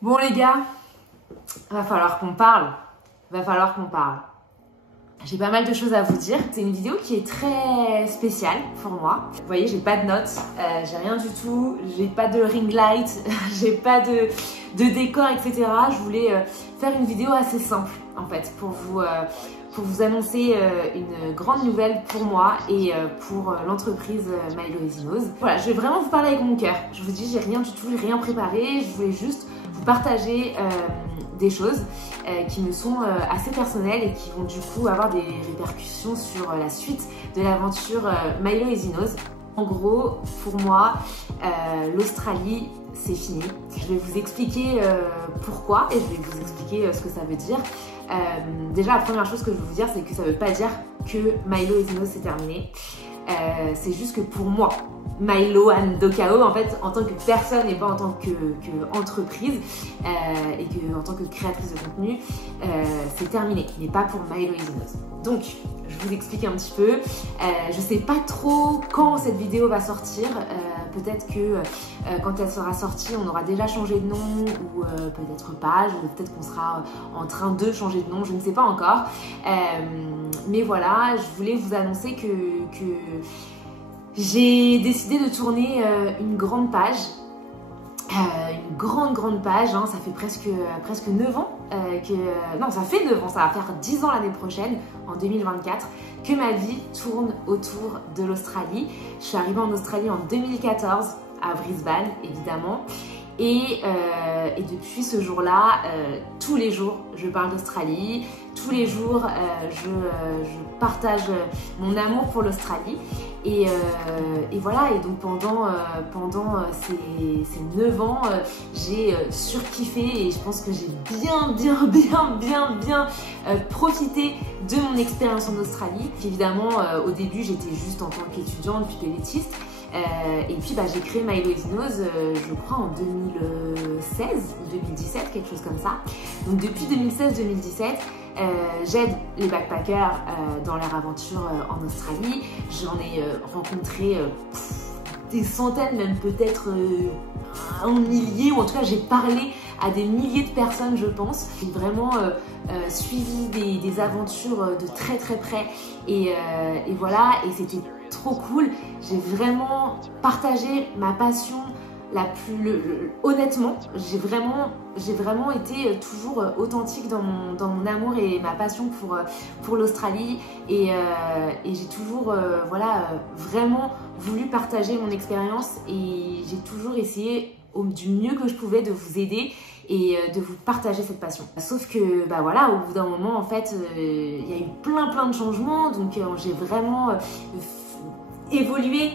Bon les gars, va falloir qu'on parle. J'ai pas mal de choses à vous dire. C'est une vidéo qui est très spéciale pour moi. Vous voyez, j'ai pas de notes, j'ai rien du tout, j'ai pas de ring light, j'ai pas de décor, etc. Je voulais faire une vidéo assez simple en fait pour vous annoncer une grande nouvelle pour moi et pour l'entreprise Milo Easy Nose. Voilà, je vais vraiment vous parler avec mon cœur. Je vous dis, j'ai rien du tout, rien préparé. Je voulais juste vous partager des choses qui me sont assez personnelles et qui vont du coup avoir des répercussions sur la suite de l'aventure Milo Easy Nose. En gros, pour moi, l'Australie, c'est fini. Je vais vous expliquer pourquoi et je vais vous expliquer ce que ça veut dire. Déjà, la première chose que je veux vous dire, c'est que ça ne veut pas dire que Milo Easy Nose c'est terminé. C'est juste que pour moi, Milo and Dokao, en fait, en tant que personne et pas en tant qu'entreprise et en tant que créatrice de contenu, c'est terminé, mais pas pour Milo Easy Nose. Donc, je vous explique un petit peu. Je sais pas trop quand cette vidéo va sortir. Peut-être que quand elle sera sortie, on aura déjà changé de nom ou peut-être pas. Peut-être qu'on sera en train de changer de nom, je ne sais pas encore. Mais voilà, je voulais vous annoncer que j'ai décidé de tourner une grande page. Une grande page, hein, ça fait presque 9 ans non, ça fait 9 ans, ça va faire 10 ans l'année prochaine, en 2024, que ma vie tourne autour de l'Australie. Je suis arrivée en Australie en 2014, à Brisbane, évidemment. Et depuis ce jour-là, tous les jours, je parle d'Australie. Tous les jours, je partage mon amour pour l'Australie. Et voilà, et donc pendant ces 9 ans, j'ai surkiffé et je pense que j'ai bien profité de mon expérience en Australie. Évidemment, au début, j'étais juste en tant qu'étudiante puis pélétiste. Et puis j'ai créé Milo Easy Nose, je crois en 2016 ou 2017, quelque chose comme ça. Donc depuis 2016-2017, j'aide les backpackers dans leur aventure en Australie. J'en ai rencontré des centaines, même peut-être un millier, ou en tout cas j'ai parlé à des milliers de personnes, je pense. J'ai vraiment suivi des aventures de très près et voilà, et c'était trop cool. J'ai vraiment partagé ma passion honnêtement, j'ai vraiment été toujours authentique dans mon amour et ma passion pour l'Australie et j'ai toujours vraiment voulu partager mon expérience et j'ai toujours essayé du mieux que je pouvais de vous aider et de vous partager cette passion. Sauf que voilà, au bout d'un moment en fait, il y a eu plein de changements, donc j'ai vraiment évolué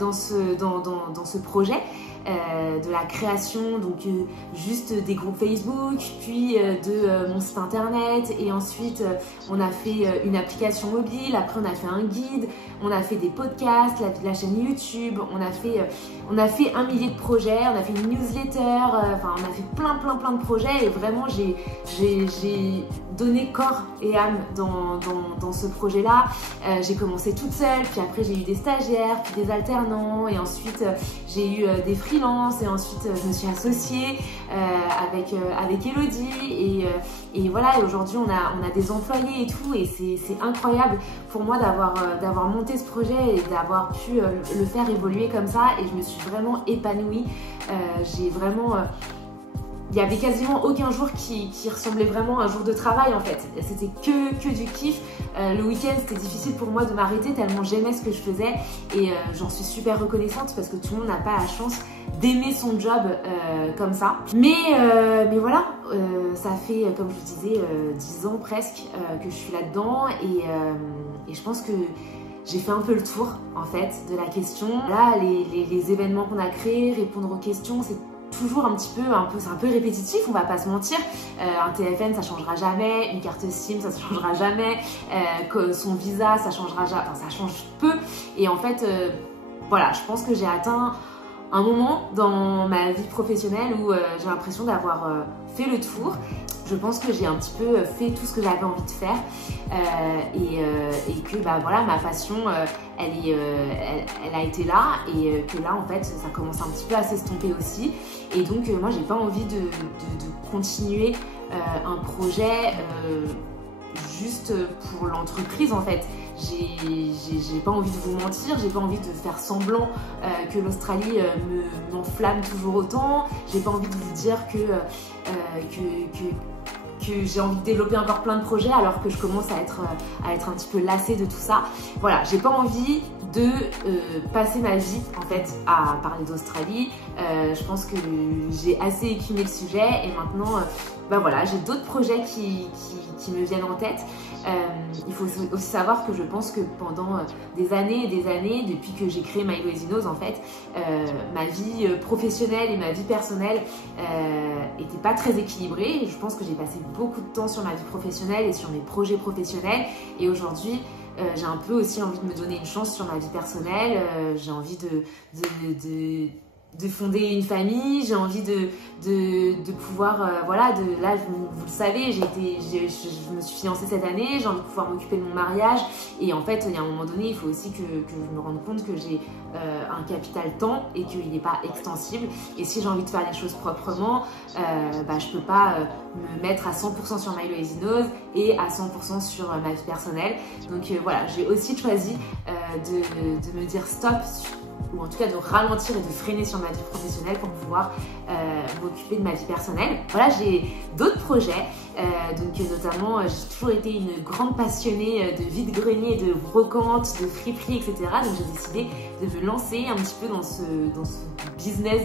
dans ce projet. De la création, donc juste des groupes Facebook, puis de mon site internet, et ensuite on a fait une application mobile, après on a fait un guide, on a fait des podcasts, la chaîne YouTube, on a fait un millier de projets, on a fait une newsletter, enfin on a fait plein de projets et vraiment j'ai donné corps et âme dans ce projet-là. J'ai commencé toute seule, puis après j'ai eu des stagiaires, puis des alternants, et ensuite j'ai eu des freelances, et ensuite je me suis associée avec Elodie, et voilà, et aujourd'hui on a des employés et tout, et c'est incroyable pour moi d'avoir monté ce projet et d'avoir pu le faire évoluer comme ça, et je me suis vraiment épanouie. J'ai vraiment... il n'y avait quasiment aucun jour qui ressemblait vraiment à un jour de travail en fait. C'était que du kiff. Le week-end c'était difficile pour moi de m'arrêter tellement j'aimais ce que je faisais, et j'en suis super reconnaissante parce que tout le monde n'a pas la chance d'aimer son job comme ça. Mais voilà, ça fait, comme je vous disais, 10 ans presque que je suis là-dedans, et je pense que j'ai fait un peu le tour en fait de la question. Là, les événements qu'on a créés, répondre aux questions, c'est toujours c'est un peu répétitif, on va pas se mentir. Un TFN ça changera jamais, une carte SIM ça changera jamais, son visa ça changera jamais, enfin ça change peu. Et en fait voilà, je pense que j'ai atteint un moment dans ma vie professionnelle où j'ai l'impression d'avoir fait le tour. Je pense que j'ai un petit peu fait tout ce que j'avais envie de faire et que bah, voilà, ma passion, elle a été là et que là en fait ça commence un petit peu à s'estomper aussi. Et donc moi j'ai pas envie de continuer un projet juste pour l'entreprise en fait. J'ai pas envie de vous mentir, j'ai pas envie de faire semblant que l'Australie m'enflamme toujours autant. J'ai pas envie de vous dire que j'ai envie de développer encore plein de projets alors que je commence à être un petit peu lassée de tout ça. Voilà, j'ai pas envie de passer ma vie en fait à parler d'Australie. Je pense que j'ai assez écumé le sujet et maintenant bah voilà, j'ai d'autres projets qui me viennent en tête. Il faut aussi savoir que je pense que pendant des années et des années, depuis que j'ai créé Milo & Zinose en fait, ma vie professionnelle et ma vie personnelle n'étaient pas très équilibrées. Je pense que j'ai passé beaucoup de temps sur ma vie professionnelle et sur mes projets professionnels et aujourd'hui j'ai un peu aussi envie de me donner une chance sur ma vie personnelle. J'ai envie de fonder une famille, j'ai envie de pouvoir, voilà, là vous le savez, je me suis fiancée cette année, j'ai envie de pouvoir m'occuper de mon mariage et en fait il y a un moment donné il faut aussi que je me rende compte que j'ai un capital temps et qu'il n'est pas extensible et si j'ai envie de faire les choses proprement, bah, je peux pas me mettre à 100% sur Milo & Zinose et à 100% sur ma vie personnelle. Donc voilà, j'ai aussi choisi de me dire stop, ou en tout cas de ralentir et de freiner sur ma vie professionnelle pour pouvoir m'occuper de ma vie personnelle. Voilà, j'ai d'autres projets, donc notamment j'ai toujours été une grande passionnée de vide-grenier, de brocante, de friperie, etc. Donc j'ai décidé de me lancer un petit peu dans ce business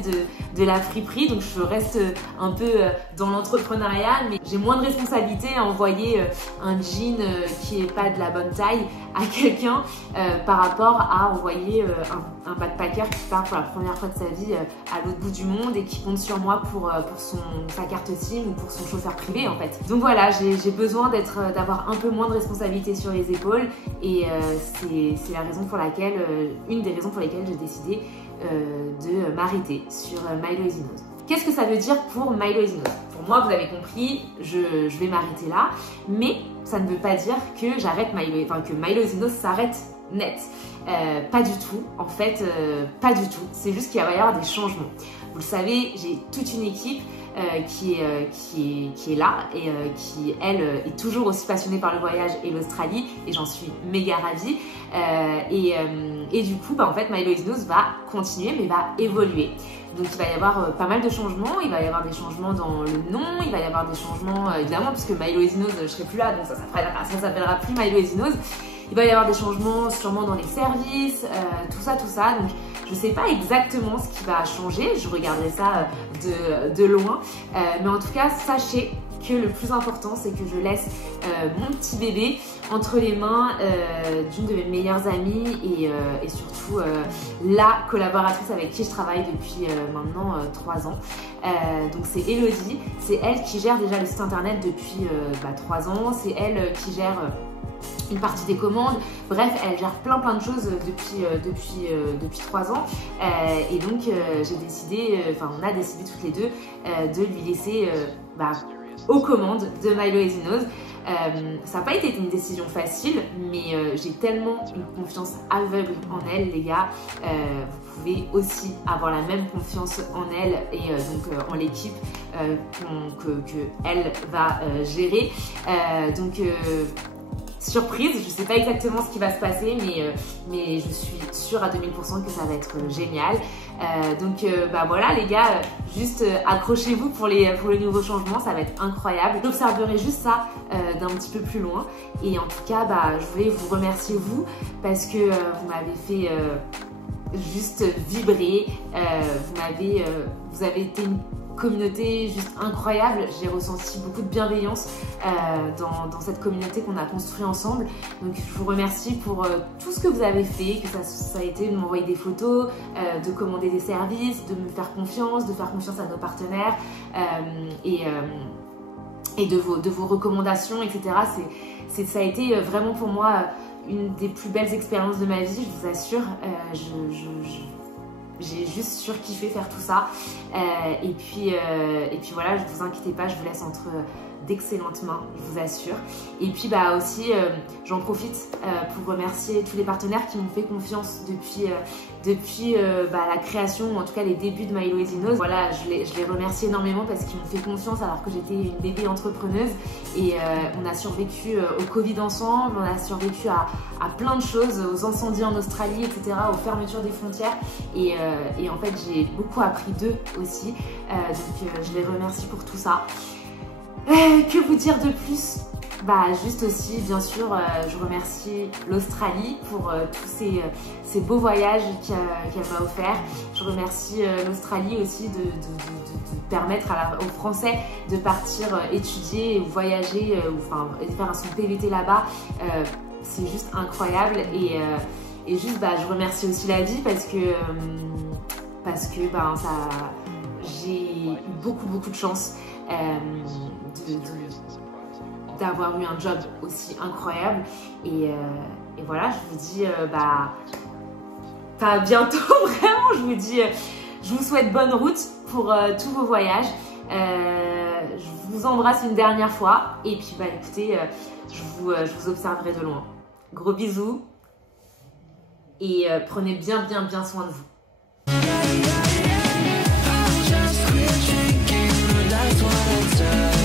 de la friperie. Donc je reste un peu dans l'entrepreneuriat, mais j'ai moins de responsabilité à envoyer un jean qui n'est pas de la bonne taille à quelqu'un par rapport à envoyer un backpacker qui part pour la première fois de sa vie à l'autre bout du monde et qui compte sur moi pour sa carte SIM ou pour son chauffeur privé en fait. Donc voilà, j'ai besoin d'avoir un peu moins de responsabilité sur les épaules et c'est la raison pour laquelle, une des raisons pour lesquelles j'ai décidé de m'arrêter sur Milo & Zinose. Qu'est-ce que ça veut dire pour Milo & Zinose? Pour moi, vous avez compris, je vais m'arrêter là, mais ça ne veut pas dire que j'arrête que Milo & Zinose s'arrête net. Pas du tout, en fait, pas du tout. C'est juste qu'il va y avoir des changements. Vous le savez, j'ai toute une équipe qui est là et qui, elle, est toujours aussi passionnée par le voyage et l'Australie et j'en suis méga ravie. Et du coup, bah, en fait, Milo & Zinose va continuer mais va évoluer. Donc il va y avoir pas mal de changements, il va y avoir des changements dans le nom, il va y avoir des changements évidemment puisque Milo & Zinose, je serai plus là donc ça s'appellera plus Milo & Zinose. Il va y avoir des changements sûrement dans les services, tout ça. Donc je ne sais pas exactement ce qui va changer, je regarderai ça de loin. Mais en tout cas, sachez que le plus important, c'est que je laisse mon petit bébé entre les mains d'une de mes meilleures amies et surtout la collaboratrice avec qui je travaille depuis maintenant 3 ans. Donc c'est Elodie, c'est elle qui gère déjà le site internet depuis 3 ans, c'est elle qui gère une partie des commandes, bref, elle gère plein de choses depuis 3 ans et donc j'ai décidé, on a décidé toutes les deux de lui laisser aux commandes de Milo & Zinose. Ça n'a pas été une décision facile, mais j'ai tellement une confiance aveugle en elle, les gars. Vous pouvez aussi avoir la même confiance en elle et donc en l'équipe qu'elle va gérer. Surprise, je ne sais pas exactement ce qui va se passer, mais je suis sûre à 2000% que ça va être génial. Voilà les gars, juste accrochez-vous pour les nouveaux changements, ça va être incroyable. J'observerai juste ça d'un petit peu plus loin. Et en tout cas, je voulais vous remercier vous parce que vous m'avez fait juste vibrer. Vous avez été une communauté juste incroyable, j'ai ressenti beaucoup de bienveillance dans cette communauté qu'on a construite ensemble. Donc je vous remercie pour tout ce que vous avez fait, que ça a été de m'envoyer des photos, de commander des services, de me faire confiance, de faire confiance à nos partenaires et de vos recommandations, etc. Ça a été vraiment pour moi une des plus belles expériences de ma vie, je vous assure. j'ai juste surkiffé faire tout ça. Et puis voilà, ne vous inquiétez pas, je vous laisse entre d'excellentes mains, je vous assure. Et puis bah aussi, j'en profite pour remercier tous les partenaires qui m'ont fait confiance depuis la création, ou en tout cas les débuts de Milo & Zino. Voilà, je les remercie énormément parce qu'ils m'ont fait confiance alors que j'étais une bébé entrepreneuse. Et on a survécu au Covid ensemble, on a survécu à plein de choses, aux incendies en Australie, etc., aux fermetures des frontières. Et en fait, j'ai beaucoup appris d'eux aussi. Donc je les remercie pour tout ça. Que vous dire de plus? Bah juste aussi, bien sûr, je remercie l'Australie pour tous ces beaux voyages qu'elle m'a offert. Je remercie l'Australie aussi de permettre aux Français de partir étudier ou voyager, ou faire son PVT là-bas. C'est juste incroyable. Et juste, je remercie aussi la vie parce que j'ai eu beaucoup de chance d'avoir eu un job aussi incroyable. Et voilà, je vous dis à bientôt. Vraiment, je vous souhaite bonne route pour tous vos voyages. Je vous embrasse une dernière fois. Et puis écoutez, je vous observerai de loin. Gros bisous. Et prenez bien soin de vous. That's what I said.